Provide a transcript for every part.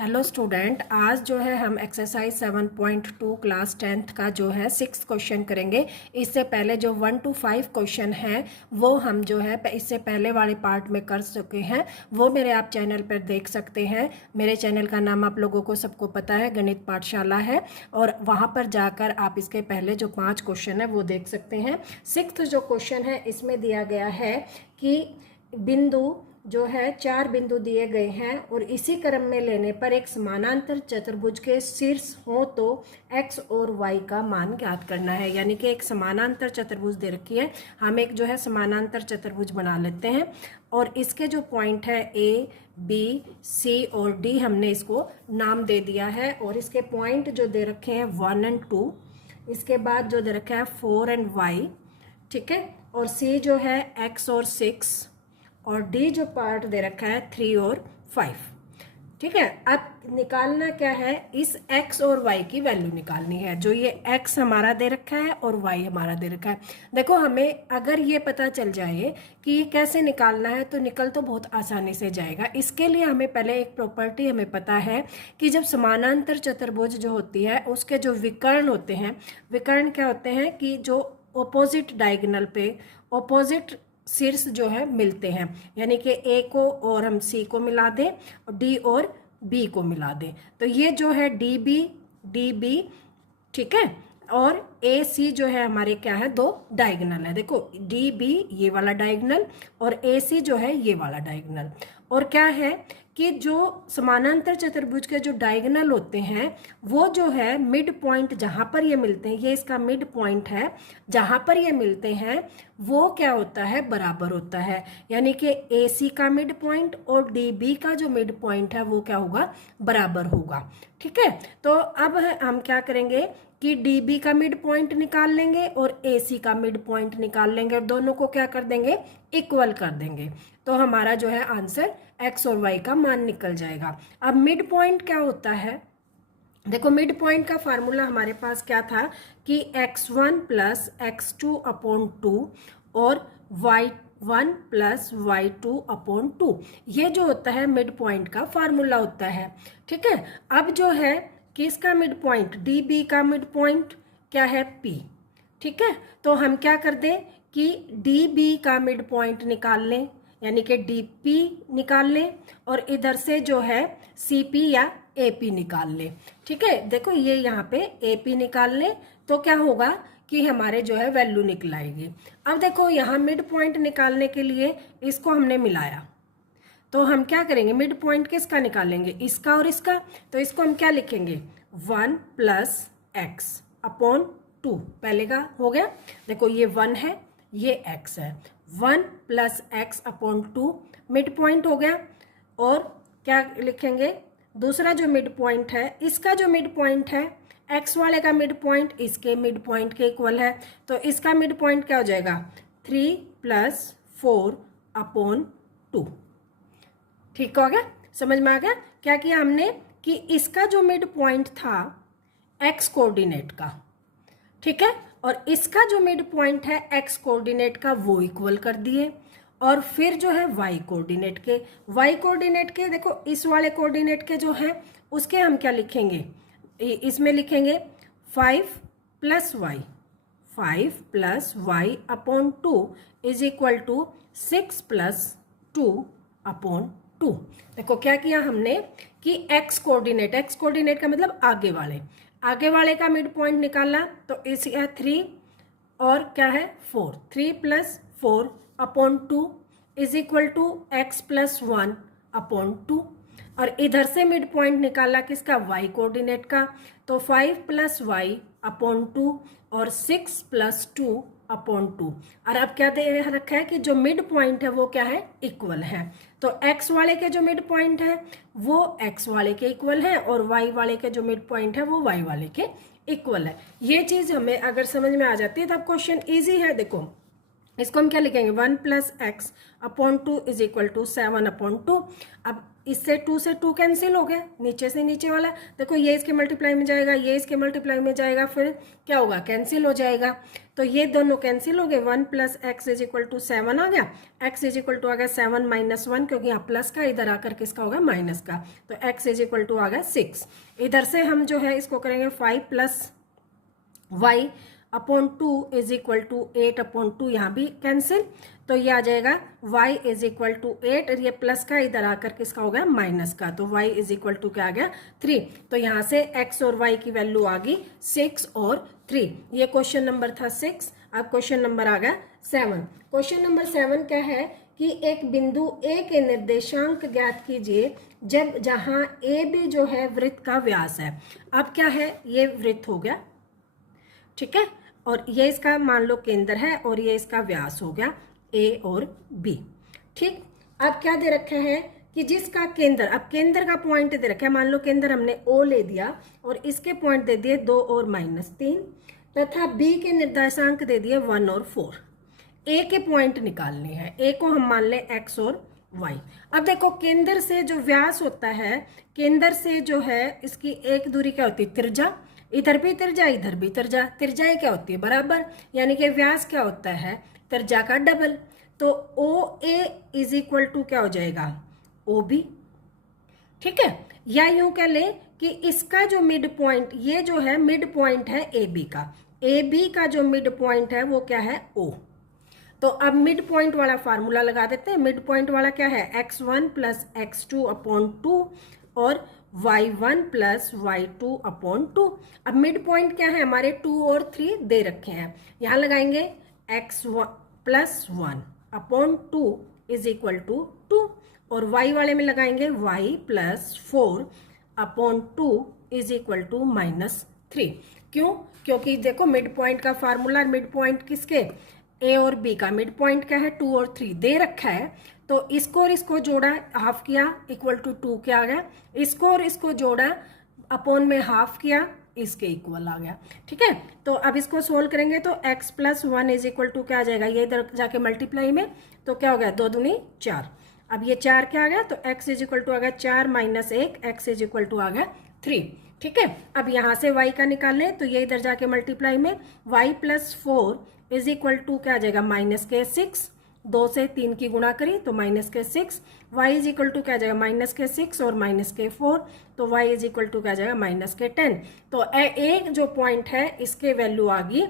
Hello student, आज जो है हम एक्सरसाइज 7.2 क्लास 10th का जो है 6 क्वेश्चन करेंगे। इससे पहले जो 1 to 5 क्वेश्चन हैं वो हम जो है इससे पहले वाले पार्ट में कर चुके हैं। वो मेरे आप चैनल पर देख सकते हैं। मेरे चैनल का नाम आप लोगों को सबको पता है, गणित पाठशाला है, और वहाँ पर जाकर आप इसके पहले जो 5 क्वेश्चन है वो देख सकते हैं। 6th जो क्वेश्चन है इसमें दिया गया है कि बिंदु जो है 4 बिंदु दिए गए हैं और इसी क्रम में लेने पर एक समानांतर चतुर्भुज के शीर्ष हो तो x और y का मान ज्ञात करना है। यानी कि एक समानांतर चतुर्भुज दे रखी है, हम एक जो है समानांतर चतुर्भुज बना लेते हैं और इसके जो पॉइंट है a, b, c और d हमने इसको नाम दे दिया है। और इसके पॉइंट जो दे रखे हैं 1 और 2, इसके बाद जो दे रखा है 4 और y, ठीक है, और c जो है x और 6 और डी जो पार्ट दे रखा है 3 और 5, ठीक है। अब निकालना क्या है, इस x और y की वैल्यू निकालनी है। जो ये x हमारा दे रखा है और y हमारा दे रखा है। देखो, हमें अगर ये पता चल जाए कि ये कैसे निकालना है तो निकल तो बहुत आसानी से जाएगा। इसके लिए हमें पहले एक प्रॉपर्टी हमें पता है कि जब समानांतर चतुर्भुज जो होती है उसके जो विकर्ण होते हैं, विकर्ण क्या होते हैं कि जो ऑपोजिट डायगोनल पे ऑपोजिट शीर्ष जो है मिलते हैं। यानी कि ए को और हम सी को मिला दें और डी और बी को मिला दें, तो ये जो है डी बी, ठीक है, और ए सी जो है हमारे क्या है, दो डायगोनल है। देखो, डी बी ये वाला डायगोनल और ए सी जो है ये वाला डायगोनल। और क्या है कि जो समानांतर चतुर्भुज के जो डायगोनल होते हैं वो जो है मिड पॉइंट जहाँ पर ये मिलते हैं, ये इसका मिड पॉइंट है, जहाँ पर ये मिलते हैं वो क्या होता है, बराबर होता है। यानी कि ए सी का मिड पॉइंट और डी बी का जो मिड पॉइंट है वो क्या होगा, बराबर होगा, ठीक है। तो अब हम क्या करेंगे कि डी बी का मिड पॉइंट निकाल लेंगे और ए सी का मिड पॉइंट निकाल लेंगे और दोनों को क्या कर देंगे, इक्वल कर देंगे। तो हमारा जो है आंसर x और y का मान निकल जाएगा। अब मिड पॉइंट क्या होता है, देखो मिड पॉइंट का फार्मूला हमारे पास क्या था कि x1 प्लस x2 अपॉन 2 और y1 प्लस y2 अपॉन 2, ये जो होता है मिड पॉइंट का फार्मूला होता है, ठीक है। अब जो है किसका मिड पॉइंट, डी बी का मिड पॉइंट क्या है, p, ठीक है। तो हम क्या कर दें कि डी बी का मिड पॉइंट निकाल लें, यानी कि डी पी निकाल लें और इधर से जो है सी पी या ए पी निकाल लें, ठीक है। देखो ये यहाँ पे ए पी निकाल लें तो क्या होगा कि हमारे जो है वैल्यू निकल आएगी। अब देखो यहाँ मिड पॉइंट निकालने के लिए इसको हमने मिलाया, तो हम क्या करेंगे, मिड पॉइंट किसका निकालेंगे, इसका और इसका। तो इसको हम क्या लिखेंगे, 1 प्लस एक्स अपॉन 2, पहले का हो गया। देखो ये 1 है, ये x है, 1 plus x upon 2 mid point हो गया। और क्या लिखेंगे, दूसरा जो मिड पॉइंट है, इसका जो मिड पॉइंट है, x वाले का मिड पॉइंट इसके मिड पॉइंट के इक्वल है, तो इसका मिड पॉइंट क्या हो जाएगा, 3 प्लस 4 अपॉन 2, ठीक हो गया, समझ में आ गया। क्या किया हमने कि इसका जो मिड पॉइंट था x कोऑर्डिनेट का, ठीक है, और इसका जो मिड पॉइंट है x कोऑर्डिनेट का वो इक्वल कर दिए। और फिर जो है y कोऑर्डिनेट के, देखो इस वाले कोऑर्डिनेट के जो है उसके हम क्या लिखेंगे, इसमें लिखेंगे 5 plus y upon 2 is equal to 6 plus 2 upon 2। देखो क्या किया हमने कि x कोऑर्डिनेट का मतलब आगे वाले का मिड पॉइंट निकाला, तो इस 3 और क्या है 4, 3 plus 4 upon 2 is equal to x plus 1 upon 2। और इधर से मिड पॉइंट निकाला किसका, y कोऑर्डिनेट का, तो 5 प्लस वाई अपॉन 2 और 6 प्लस 2 अपॉन 2। और अब क्या दे रखा है कि जो मिड पॉइंट है वो क्या है, इक्वल है। तो x वाले के जो मिड पॉइंट है वो x वाले के इक्वल है और y वाले के जो मिड पॉइंट है वो y वाले के इक्वल है। ये चीज हमें अगर समझ में आ जाती है तब क्वेश्चन इजी है। देखो इसको हम क्या लिखेंगे, 1 plus x upon 2 is equal to 7 upon 2। अब इससे 2 से 2 कैंसिल हो गया, नीचे से नीचे वाला देखो ये इसके मल्टीप्लाई में जाएगा, ये इसके मल्टीप्लाई में जाएगा, फिर क्या होगा, कैंसिल हो जाएगा। तो ये दोनों कैंसिल हो गए, 1 + x = 7 आ गया, x = आ गया 7 - 1, क्योंकि यहाँ प्लस का इधर आकर किसका होगा, माइनस का, तो x = आ गया 6। इधर से हम जो है इसको करेंगे 5 + y/2 = 8/2, यहाँ भी कैंसिल, तो ये आ जाएगा y = 8 और ये प्लस का इधर आकर किसका हो गया, माइनस का, तो y = क्या आ गया, 3। तो यहाँ से x और y की वैल्यू आ गई 6 और 3। ये क्वेश्चन नंबर था 6। अब क्वेश्चन नंबर आ गया 7। क्वेश्चन नंबर 7 क्या है कि एक बिंदु A के निर्देशांक ज्ञात कीजिए जब जहाँ AB जो है वृत्त का व्यास है। अब क्या है, ये वृत्त हो गया, ठीक है, और ये इसका मान लो केंद्र है और ये इसका व्यास हो गया A और B, ठीक। अब क्या दे रखा है कि जिसका केंद्र, अब केंद्र का पॉइंट दे रखा है, मान लो केंद्र हमने O ले दिया और इसके पॉइंट दे दिए 2 और -3, तथा B के निर्देशांक दे दिए 1 और 4। A के पॉइंट निकालने हैं, A को हम मान लें x और y। अब देखो केंद्र से जो व्यास होता है, केंद्र से जो है इसकी एक दूरी क्या होती है, त्रिज्या, इधर भी त्रिज्या इधर भी त्रिज्या, त्रिज्याएं क्या होती है, बराबर, यानी कि व्यास क्या होता है, त्रिज्या का डबल। तो OA = क्या हो जाएगा, OB, ठीक है। या यूं कह लें कि इसका जो मिड पॉइंट, ये जो है मिड पॉइंट है AB का, AB का जो मिड पॉइंट है वो क्या है, O। तो अब मिड पॉइंट वाला फार्मूला लगा देते हैं। मिड पॉइंट वाला क्या है, x1 + x2/2 और y1 + y2/2। अब मिड पॉइंट क्या है हमारे, 2 और 3 दे रखे हैं, यहाँ लगाएंगे x1 + 1/2 = 2 और y वाले में लगाएंगे y + 4/2 = -3। क्यों, क्योंकि देखो मिड पॉइंट का फार्मूला, मिड पॉइंट किसके, A और B का मिड पॉइंट क्या है, 2 और 3 दे रखा है, तो इसको और इसको जोड़ा, हाफ किया = 2 क्या आ गया, इसको और इसको जोड़ा, अपॉन में हाफ किया, इसके इक्वल आ गया, ठीक है। तो अब इसको सोल्व करेंगे तो x + 1 = क्या आ जाएगा, ये इधर जाके मल्टीप्लाई में, तो क्या हो गया, 2 दूनी 4। अब ये 4 क्या आ गया, तो x = आ गया 4 - 1, x = आ गया 3, ठीक है। अब यहाँ से y का निकाल लें, तो ये इधर जाके मल्टीप्लाई में, y + 4 = क्या आ जाएगा, -6, 2 से 3 की गुणा करी तो -6, y = क्या आ जाएगा, -6 और -4, तो y = क्या आ जाएगा, -10। तो एक जो पॉइंट है इसके वैल्यू आ गई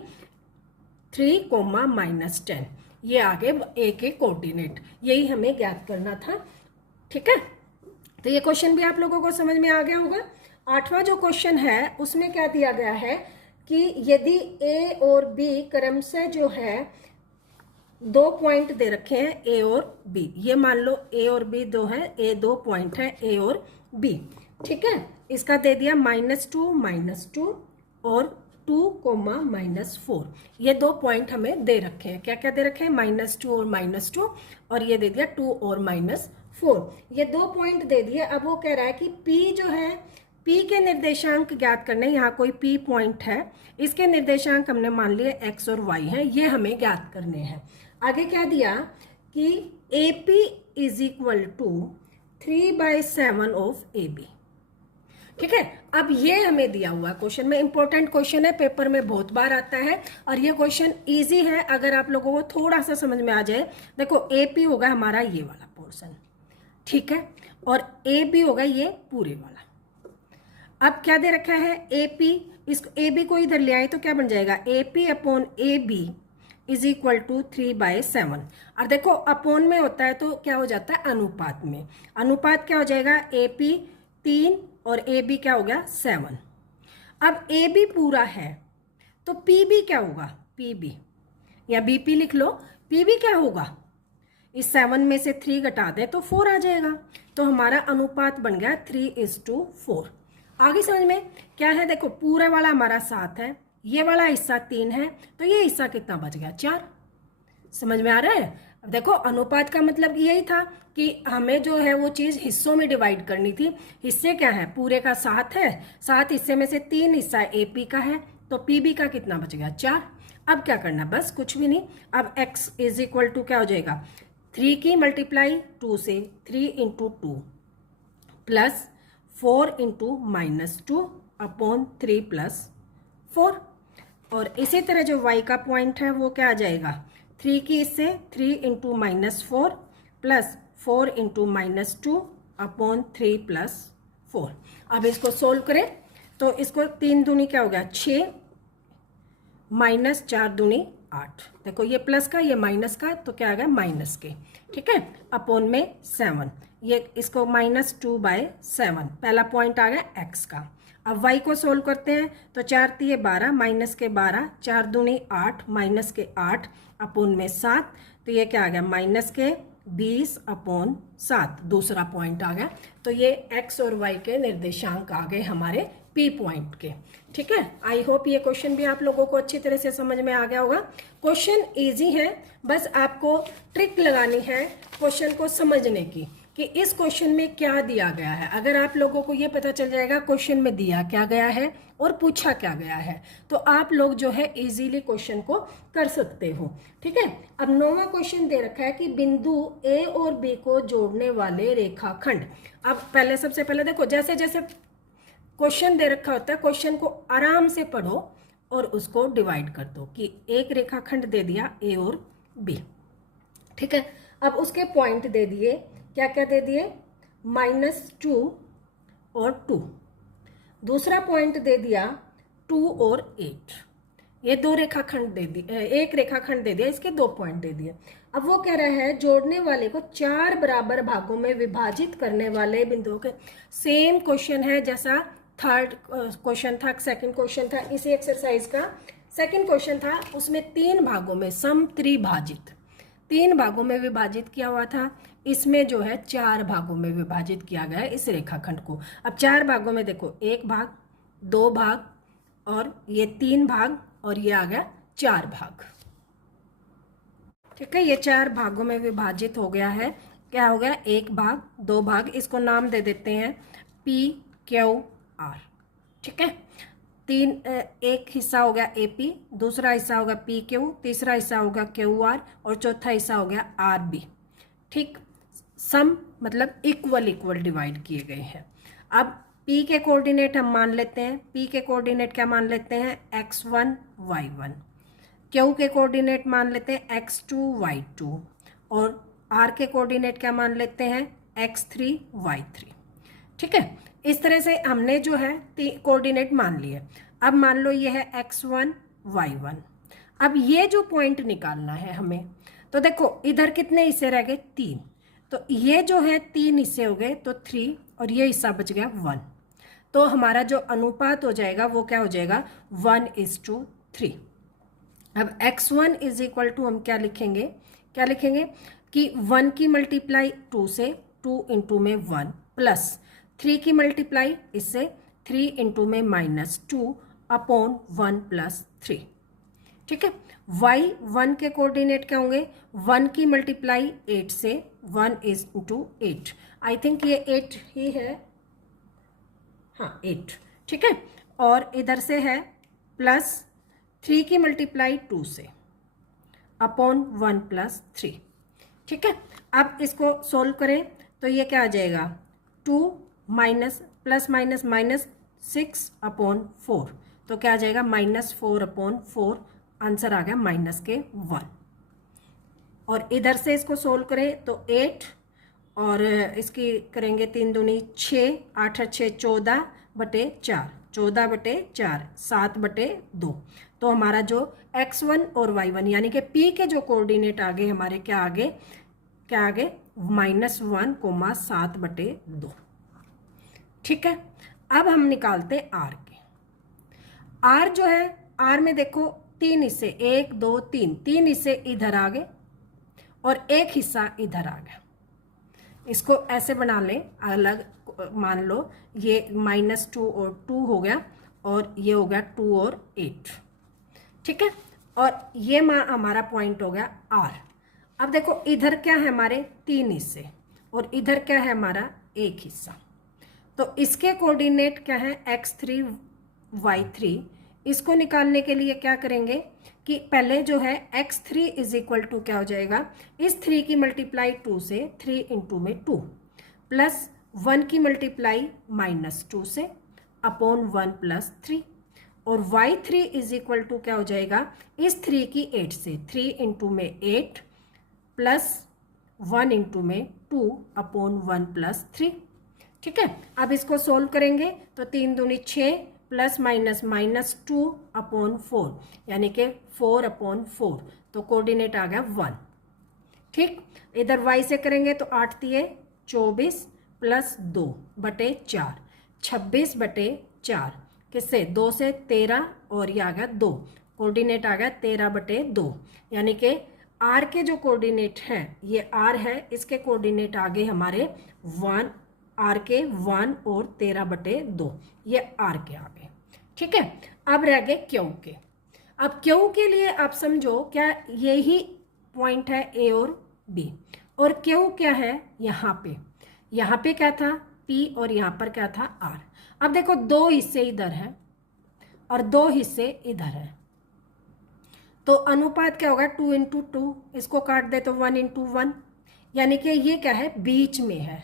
3, -10, ये आगे A के कोऑर्डिनेट, यही हमें ज्ञात करना था, ठीक है। तो ये क्वेश्चन भी आप लोगों को समझ में आ गया होगा। 8वां जो क्वेश्चन है उसमें क्या दिया गया है कि यदि A और B क्रमशः जो है 2 पॉइंट दे रखे हैं A और B, ये मान लो A और B 2 है, A 2 पॉइंट है A और B, ठीक है। इसका दे दिया -2 और 2, -4, ये 2 पॉइंट हमें दे रखे हैं। क्या क्या दे रखे हैं, -2 और -2, और ये दे दिया 2 और -4, ये 2 पॉइंट दे दिए। अब वो कह रहा है कि P जो है, P के निर्देशांक ज्ञात करने, यहाँ कोई P पॉइंट है, इसके निर्देशांक हमने मान लिए x और y हैं, ये हमें ज्ञात करने हैं। आगे क्या दिया कि AP = 3/7 ऑफ AB, ठीक है। अब ये हमें दिया हुआ क्वेश्चन में, इंपॉर्टेंट क्वेश्चन है, पेपर में बहुत बार आता है और ये क्वेश्चन इजी है अगर आप लोगों को थोड़ा सा समझ में आ जाए। देखो AP होगा हमारा ये वाला पोर्शन, ठीक है, और AB होगा ये पूरे वाला। अब क्या दे रखा है, AP, इसको AB को इधर ले आए तो क्या बन जाएगा, AP/AB = 3/7। और देखो अपोन में होता है तो क्या हो जाता है, अनुपात में, अनुपात क्या हो जाएगा, AP 3 और AB क्या हो गया 7। अब AB पूरा है तो PB क्या होगा, PB या BP लिख लो, PB क्या होगा, इस 7 में से 3 घटा दें तो 4 आ जाएगा, तो हमारा अनुपात बन गया 3:4। आगे समझ में क्या है, देखो पूरा वाला हमारा 7 है, ये वाला हिस्सा 3 है, तो ये हिस्सा कितना बच गया, 4। समझ में आ रहा है। अब देखो अनुपात का मतलब यही था कि हमें जो है वो चीज़ हिस्सों में डिवाइड करनी थी। हिस्से क्या है, पूरे का 7 है, 7 हिस्से में से 3 हिस्सा AP का है, तो PB का कितना बच गया, 4। अब क्या करना, बस कुछ भी नहीं। अब x = क्या हो जाएगा, 3 की मल्टीप्लाई 2 से, 3 × 2 प्लस 4 इंटू -2 अपॉन 3 + 4। और इसी तरह जो y का पॉइंट है वो क्या आ जाएगा, 3 की इससे 3 इंटू -4 प्लस 4 इंटू -2 अपॉन 3 + 4। अब इसको सोल्व करें तो इसको 3 दूनी क्या हो गया 6 -4 दूनी 8। देखो ये प्लस का ये माइनस का तो क्या आ गया माइनस के, ठीक है, अपॉन में 7। ये इसको -2/7 पहला पॉइंट आ गया x का। अब y को सोल्व करते हैं तो 4 × 12 माइनस के 12, 4 दूनी 8 माइनस के 8 अपॉन में 7। तो ये क्या आ गया माइनस के 20 अपॉन 7 दूसरा पॉइंट आ गया। तो ये x और y के निर्देशांक आ गए हमारे P पॉइंट के, ठीक है। आई होप ये क्वेश्चन भी आप लोगों को अच्छी तरह से समझ में आ गया होगा। क्वेश्चन इजी है, बस आपको ट्रिक लगानी है क्वेश्चन को समझने की कि इस क्वेश्चन में क्या दिया गया है। अगर आप लोगों को ये पता चल जाएगा क्वेश्चन में दिया क्या गया है और पूछा क्या गया है तो आप लोग जो है इजीली क्वेश्चन को कर सकते हो, ठीक है। अब 9वां क्वेश्चन दे रखा है कि बिंदु A और B को जोड़ने वाले रेखाखंड। अब पहले सबसे पहले देखो जैसे जैसे क्वेश्चन दे रखा होता है क्वेश्चन को आराम से पढ़ो और उसको डिवाइड कर दो कि एक रेखाखंड दे दिया A और B, ठीक है। अब उसके पॉइंट दे दिए, क्या क्या दे दिए -2 और 2। दूसरा पॉइंट दे दिया 2 और 8। ये दो रेखाखंड दे दिए, एक रेखाखंड दे दिया, इसके 2 पॉइंट दे दिए। अब वो कह रहा है जोड़ने वाले को 4 बराबर भागों में विभाजित करने वाले बिंदुओं के। सेम क्वेश्चन है जैसा थर्ड क्वेश्चन था, सेकंड क्वेश्चन था, इसी एक्सरसाइज का सेकंड क्वेश्चन था, उसमें 3 भागों में समत्रिभाजित 3 भागों में विभाजित किया हुआ था। इसमें जो है 4 भागों में विभाजित किया गया है इस रेखाखंड को। अब 4 भागों में देखो 1 भाग, 2 भाग और ये 3 भाग और ये आ गया 4 भाग, ठीक है। ये 4 भागों में विभाजित हो गया है। क्या हो गया 1 भाग, 2 भाग, इसको नाम दे देते हैं PQR, ठीक है। एक हिस्सा हो गया AP, दूसरा हिस्सा होगा PQ, तीसरा हिस्सा होगा QR और चौथा हिस्सा हो गया RB, ठीक। सम मतलब इक्वल डिवाइड किए गए हैं। अब P के कोऑर्डिनेट हम मान लेते हैं, P के कोऑर्डिनेट क्या मान लेते हैं x1 y1, Q के कोऑर्डिनेट मान लेते हैं x2 y2 और R के कोऑर्डिनेट क्या मान लेते हैं x3 y3, ठीक है। इस तरह से हमने जो है कोऑर्डिनेट मान लिए। अब मान लो ये है x1 y1। अब ये जो पॉइंट निकालना है हमें, तो देखो इधर कितने हिस्से रह गए 3, तो ये जो है 3 हिस्से हो गए तो 3 और ये हिस्सा बच गया 1। तो हमारा जो अनुपात हो जाएगा वो क्या हो जाएगा 1:3। अब x1 = हम क्या लिखेंगे कि 1 की मल्टीप्लाई 2 से 2 इंटू में 1 प्लस 3 की मल्टीप्लाई इससे 3 इंटू में -2 अपॉन 1 + 3, ठीक है। y1 के कोऑर्डिनेट क्या होंगे 1 की मल्टीप्लाई 8 से 1:8। आई थिंक ये 8 ही है, हाँ 8, ठीक है। और इधर से है प्लस 3 की मल्टीप्लाई 2 से अपॉन 1 + 3, ठीक है। अब इसको सोल्व करें तो ये क्या आ जाएगा 2 ± -6/4, तो क्या आ जाएगा -4/4, आंसर आ गया -1। और इधर से इसको सोल्व करें तो 8 और इसकी करेंगे 3 दूनी 6, 8 × 6 14/4, 14/4 7/2। तो हमारा जो x1 और y1 यानी कि P के जो कोऑर्डिनेट आगे हमारे क्या आगे -1, 7/2, ठीक है। अब हम निकालते हैं R के। R जो है R में देखो 3 हिस्से 1 2 3 हिस्से इधर आ गए और एक हिस्सा इधर आ गया। इसको ऐसे बना लें अलग, मान लो ये -2 और 2 हो गया और ये हो गया 2 और 8, ठीक है। और ये हमारा पॉइंट हो गया R। अब देखो इधर क्या है हमारे 3 हिस्से और इधर क्या है हमारा एक हिस्सा, तो इसके कोऑर्डिनेट क्या है x3 y3। इसको निकालने के लिए क्या करेंगे कि पहले जो है x3 = क्या हो जाएगा, इस 3 की मल्टीप्लाई 2 से 3 इंटू में 2 प्लस 1 की मल्टीप्लाई -2 से अपॉन 1 + 3, और y3 इज इक्वल टू क्या हो जाएगा, इस 3 की 8 से, 3 इंटू में 8 प्लस 1 इंटू में 2 अपॉन 1 + 3। ठीक है, अब इसको सोल्व करेंगे तो 3 दूनी 6 प्लस माइनस -2 अपॉन 4, यानी कि 4 अपॉन 4, तो कोऑर्डिनेट आ गया 1। ठीक, इधर y से करेंगे तो 8 दिए 24 प्लस 2 बटे 4, 26 बटे 4, किससे 2 से 13, और ये आ गया 2, कोऑर्डिनेट आ गया 13 बटे 2, यानी कि r के जो कोऑर्डिनेट हैं, ये r है, इसके कोऑर्डिनेट आ गए हमारे 1, r के 1 और 13 बटे 2, ये r के आ गए। ठीक है, अब रह गए q के। अब q के लिए आप समझो क्या यही पॉइंट है a और b, और q क्या है यहाँ पे क्या था p और यहाँ पर क्या था r। अब देखो 2 हिस्से इधर है और 2 हिस्से इधर है, तो अनुपात क्या होगा 2 इंटू 2, इसको काट दे तो 1 इंटू 1, यानी कि ये क्या है बीच में है।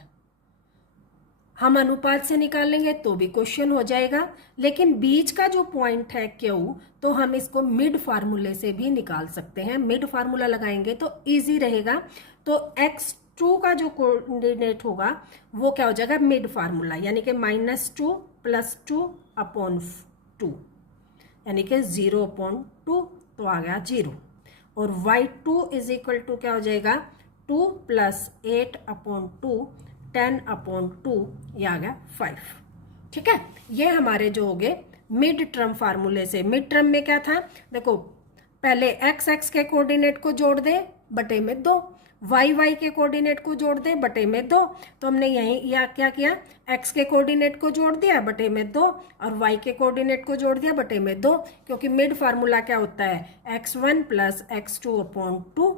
हम अनुपात से निकालेंगे तो भी क्वेश्चन हो जाएगा, लेकिन बीच का जो पॉइंट है Q, तो हम इसको मिड फार्मूले से भी निकाल सकते हैं। मिड फार्मूला लगाएंगे तो इजी रहेगा। तो x2 का जो कोऑर्डिनेट होगा वो क्या हो जाएगा मिड फार्मूला, यानी कि -2 + 2 अपॉन 2, यानी कि 0/2, तो आ गया 0। और y2 इज इक्वल टू क्या हो जाएगा 2 + 8/2, 10/2, ये आ गया 5। ठीक है, ये हमारे जो हो गए मिड टर्म फार्मूले से। मिड टर्म में क्या था, देखो पहले x के कोऑर्डिनेट को जोड़ दे बटे में 2, y के कोऑर्डिनेट को जोड़ दे बटे में 2, तो हमने यहीं या क्या किया, x के कोऑर्डिनेट को जोड़ दिया बटे में 2 और y के कोऑर्डिनेट को जोड़ दिया बटे में 2, क्योंकि मिड फार्मूला क्या होता है x1 + x2/2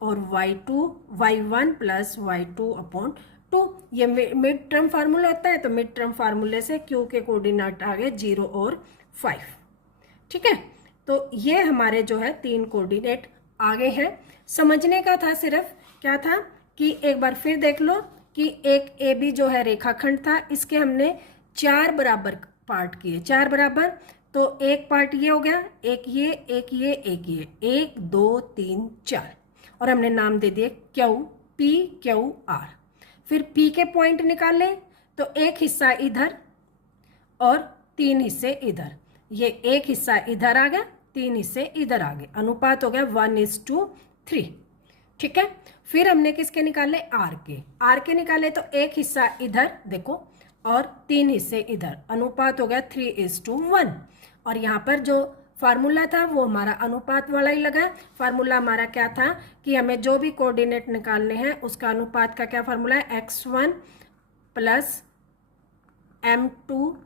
और y1 + y2/2, ये मिड टर्म फार्मूला होता है। तो मिड टर्म फार्मूले से q के कोऑर्डिनेट आ गए 0 और 5। ठीक है, तो ये हमारे जो है 3 कोऑर्डिनेट आगे हैं। समझने का था सिर्फ क्या था कि एक बार फिर देख लो कि एक AB जो है रेखाखंड था, इसके हमने 4 बराबर पार्ट किए, 4 बराबर, तो एक पार्ट ये हो गया, एक ये, एक ये, एक ये, 1 2 3 4, और हमने नाम दे दिए Q, P Q R। फिर P के पॉइंट निकाले तो एक हिस्सा इधर और 3 हिस्से इधर, ये एक हिस्सा इधर आ गया, 3 हिस्से इधर आ गए, अनुपात हो गया 1:3। ठीक है, फिर हमने किसके निकाले R के निकाले तो एक हिस्सा इधर देखो और 3 हिस्से इधर, अनुपात हो गया 3:1। और यहाँ पर जो फार्मूला था वो हमारा अनुपात वाला ही लगा। फार्मूला हमारा क्या था कि हमें जो भी कोऑर्डिनेट निकालने हैं उसका अनुपात का क्या फार्मूला है, x1 + m2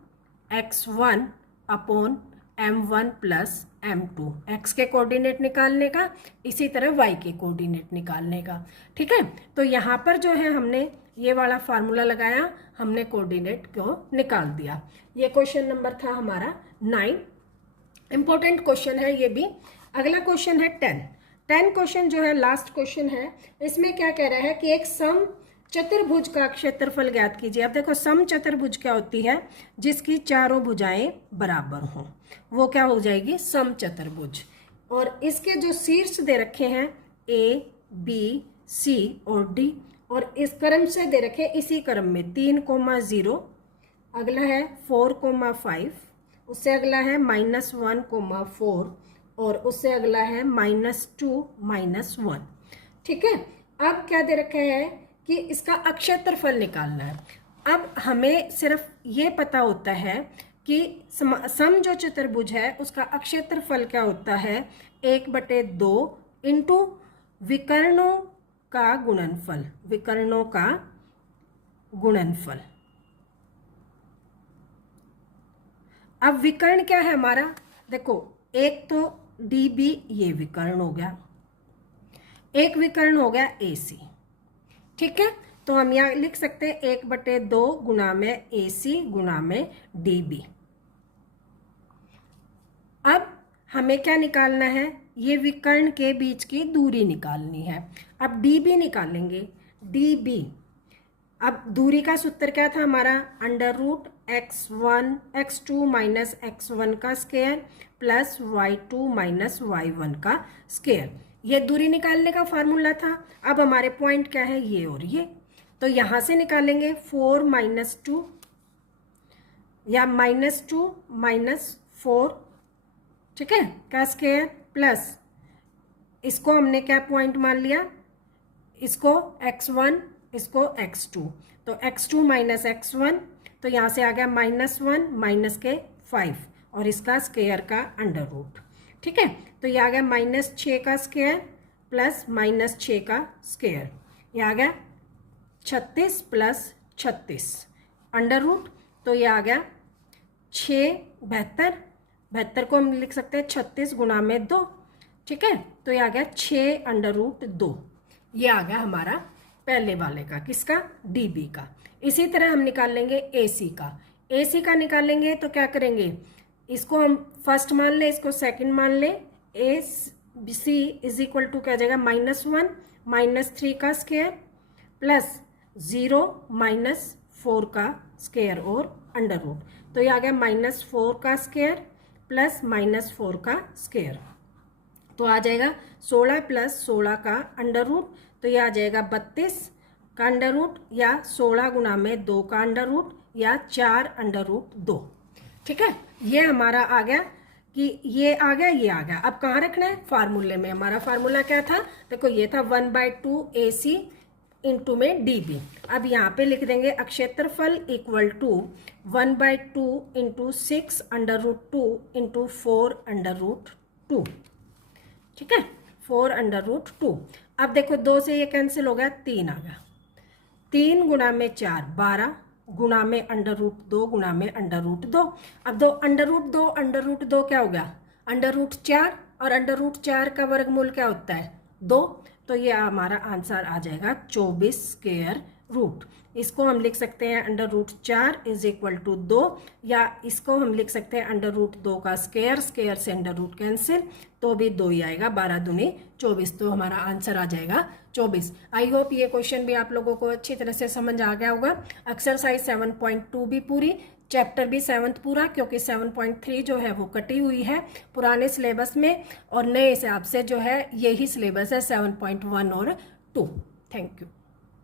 x1 upon m1 + m2, x के कोऑर्डिनेट निकालने का, इसी तरह y के कोऑर्डिनेट निकालने का। ठीक है, तो यहाँ पर जो है हमने ये वाला फार्मूला लगाया, हमने कोऑर्डिनेट को निकाल दिया। ये क्वेश्चन नंबर था हमारा 9। इंपॉर्टेंट क्वेश्चन है ये भी। अगला क्वेश्चन है 10 क्वेश्चन जो है लास्ट क्वेश्चन है। इसमें क्या कह रहा है कि एक सम चतुर्भुज का क्षेत्रफल ज्ञात कीजिए। अब देखो सम चतुर्भुज क्या होती है, जिसकी चारों भुजाएं बराबर हों, वो क्या हो जाएगी सम चतुर्भुज। और इसके जो शीर्ष दे रखे हैं A B C और D, और इस क्रम से दे रखे इसी क्रम में 3,0, अगला है 4,5, उससे अगला है -1,4, और उससे अगला है -2, -1। ठीक है, अब क्या दे रखा है कि इसका अक्षेत्रफल निकालना है। अब हमें सिर्फ ये पता होता है कि सम जो चतुर्भुज है उसका अक्षेत्रफल क्या होता है, 1/2 इंटू विकर्णों का गुणनफल, विकर्णों का गुणनफल। अब विकर्ण क्या है हमारा, देखो एक तो DB ये विकर्ण हो गया, एक विकर्ण हो गया AC। ठीक है, तो हम यहाँ लिख सकते हैं 1/2 गुणा में AC गुणा में DB। अब हमें क्या निकालना है, ये विकर्ण के बीच की दूरी निकालनी है। अब DB निकालेंगे, DB अब दूरी का सूत्र क्या था हमारा, under root x2 minus x1 का square plus y2 minus y1 का स्क्वायर, ये दूरी निकालने का फार्मूला था। अब हमारे पॉइंट क्या है, ये और ये, तो यहाँ से निकालेंगे 4 माइनस 2 या -2 माइनस 4, ठीक है, का स्क्वायर प्लस इसको हमने क्या पॉइंट मान लिया, इसको x1 इसको x2, तो x2 माइनस x1, तो यहाँ से आ गया -1 माइनस के 5 और इसका स्क्वायर का अंडर रूट, ठीक है। तो ये आ गया -6 का स्क्वायर प्लस -6 का स्क्वायर, ये आ गया 36 प्लस 36 अंडर रूट, तो ये आ गया 72 को हम लिख सकते हैं 36 गुणा में 2, ठीक है, तो ये आ गया 6 अंडर रूट 2। ये आ गया हमारा पहले वाले का, किसका, डीबी का। इसी तरह हम निकाल लेंगे एसी का। एसी का निकालेंगे तो क्या करेंगे, इसको हम फर्स्ट मान ले, इसको सेकंड मान ले, ए सी इज इक्वल टू क्या जाएगा, -1 -3 का स्क्वायर प्लस 0 -4 का स्क्वायर और अंडर रूट, तो ये आ गया -4 का स्क्वायर प्लस -4 का स्क्वायर, तो आ जाएगा 16 प्लस 16 का अंडर रूट, तो ये आ जाएगा 32 का अंडर रूट या 16 गुणा में 2 का अंडर रूट या 4 अंडर रूट 2, ठीक है। ये हमारा आ गया कि ये आ गया, ये आ गया। अब कहाँ रखना है, फार्मूले में। हमारा फार्मूला क्या था, देखो ये था 1/2 AC इंटू में DB। अब यहाँ पे लिख देंगे अक्षेत्रफल equal to 1/2 into 6 under root 2 into 4 under root 2, ठीक है, 4 अंडर रूट 2। अब देखो 2 से ये कैंसिल हो गया, 3 आ गया, 3 गुणा में 4 12 गुणा में अंडर रूट 2 गुणा में अंडर रूट 2। अब दो अंडर रूट 2 क्या हो गया, अंडर रूट 4, और अंडर रूट 4 का वर्गमूल क्या होता है, 2, तो ये हमारा आंसर आ जाएगा 24 स्क्वायर रूट। इसको हम लिख सकते हैं under root 4 is equal to 2, या इसको हम लिख सकते हैं अंडर रूट 2 का स्क्वायर, स्क्वायर से अंडर रूट कैंसिल, तो भी 2 ही आएगा, 12 दूनी 24, तो हमारा आंसर आ जाएगा 24। आई होप ये क्वेश्चन भी आप लोगों को अच्छी तरह से समझ आ गया होगा। एक्सरसाइज 7.2 भी पूरी, चैप्टर भी 7th पूरा, क्योंकि 7.3 जो है वो कटी हुई है पुराने सिलेबस में, और नए हिसाब से जो है यही सिलेबस है 7.1 और 2। Thank you.